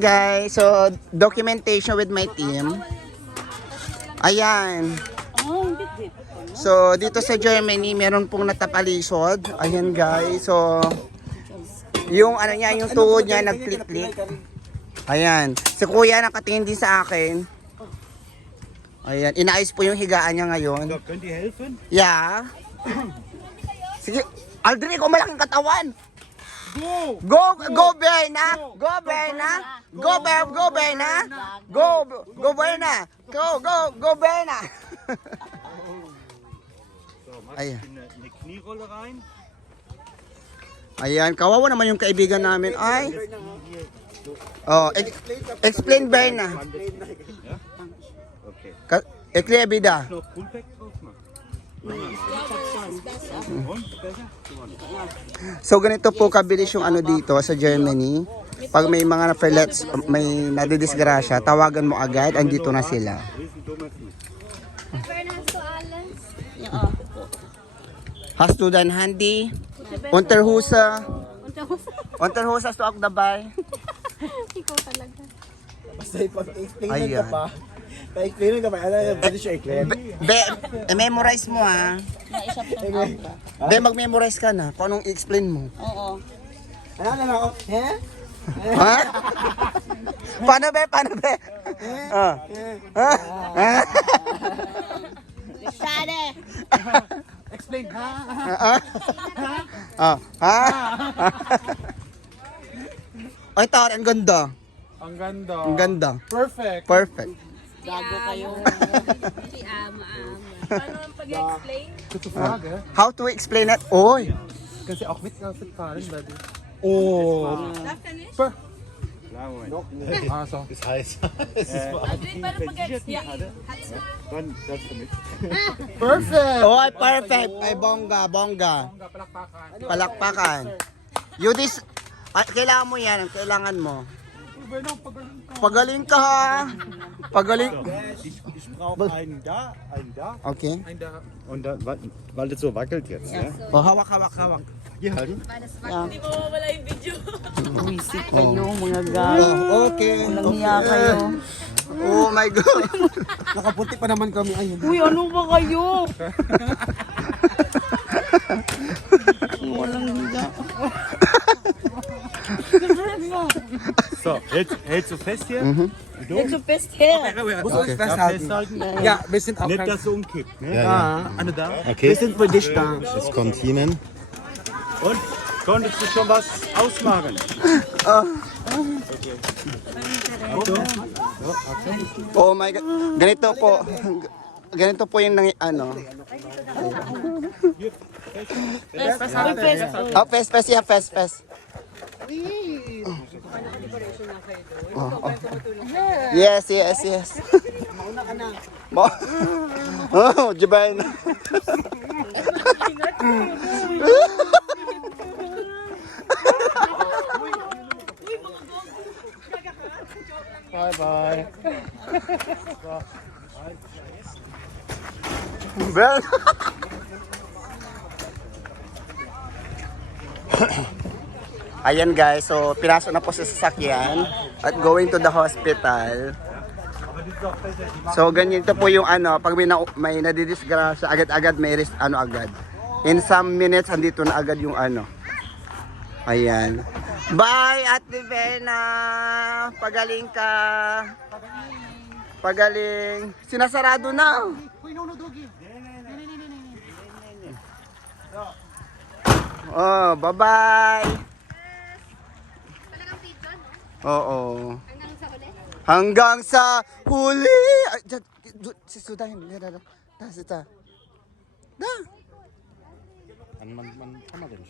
Guys, so documentation with my team. Ayan. So, dito sa Germany, meron pong natapalisod. Ayan guys. So, yung ano niya, yung tuhod niya nag-click-click. Ayan. Si kuya nakatingin din sa akin. Ayan. Inaayos po yung higaan niya ngayon. Könnt ihr helfen? Yeah. Sige. Aldrin, ikaw malaking katawan. Go! Go, go Berna! Go Berna! Go Ber, go Berna! Go, go Berna! Go, go, go Berna! So, Ayan. rein. Ayan, kawawa naman yung kaibigan namin. Ay. Oh, ex- explain Berna. Okay. Ka- Ekle bida. Noch Pullback So ganito po kabilis yung ano dito sa Germany. Pag may mga na-flats, may nadidisgrasya, tawagan mo agad, andito na sila. Hast du dein Handy? Unterhose? Unterhose hast du auch dabei? Ikaw talaga. Basta ipag-explain Ayan. ka pa. Pa-explain ka pa. Ano yung pwede siya i-clear? Be, be- memorize mo ha. Be, mag-memorize ka na kung anong i-explain mo. Oo. Ano na ako? He? Ha? Paano be? Paano be? Ah. Ha? Ha? Sade. Ah. Ah. Ha? Ay, tar, ang ganda. Ang ganda. Ang ganda. Perfect. Perfect. Gago kayo. Si ama, ama. Paano ang pag-explain? How to explain it? Oy. Kannst du auch mit äh, mitfahren, Daddy? Oh. Klar, Moment. Ah, es ist? Dann mit. Perfect! Oy, perfect. Ay, bongga, bongga. Palakpakan. Palakpakan. You this, kailangan mo yan. Ang kailangan mo. Pagaling ka ha. Pagaling. Ich, ich brauche einen da, einen da. Okay. Ein da. Und dann, weil, das so wackelt jetzt. Ja. Oh, hawak, hawak, hawak. Hier halten. Hindi mo mawala yung video. Buwisit kayo, mga guys. Oh, okay. Walang hiya kayo. Oh my God. Nakaputi pa naman kami. Ayun. Uy, ano ba kayo? hältst, hältst du fest hier? Jetzt so fest her. Musst du uns Ja, festhalten. festhalten. Ja, wir sind auch Nicht, dass du umkippt. Ne? Ah, Eine da. wir Okay. sind für dich da. Es kommt hinein. Und? Konntest du schon was ausmachen? Oh my God. Ganito po. Ganito po yung nangy- ano. Oh, fest, fest, yeah, fest, fest. Oh, oh. Yes, yes, yes. Mo. Oh, jabay na. Bye bye. Well. Ayan guys, so pinasok na po sa sasakyan at going to the hospital. So ganyan to po yung ano, pag may, na, may nadidisgrasya, agad-agad may risk, ano agad. In some minutes, andito na agad yung ano. Ayan. Bye, Ate Vena! Pagaling ka! Pagaling. Sinasarado na. Oh, bye-bye. Oo. Hanggang sa uli. Hanggang sa huli. Ay, dyan, du- si Sudahin. Da, da, da. Da, si ta. Da. Man, man, man man den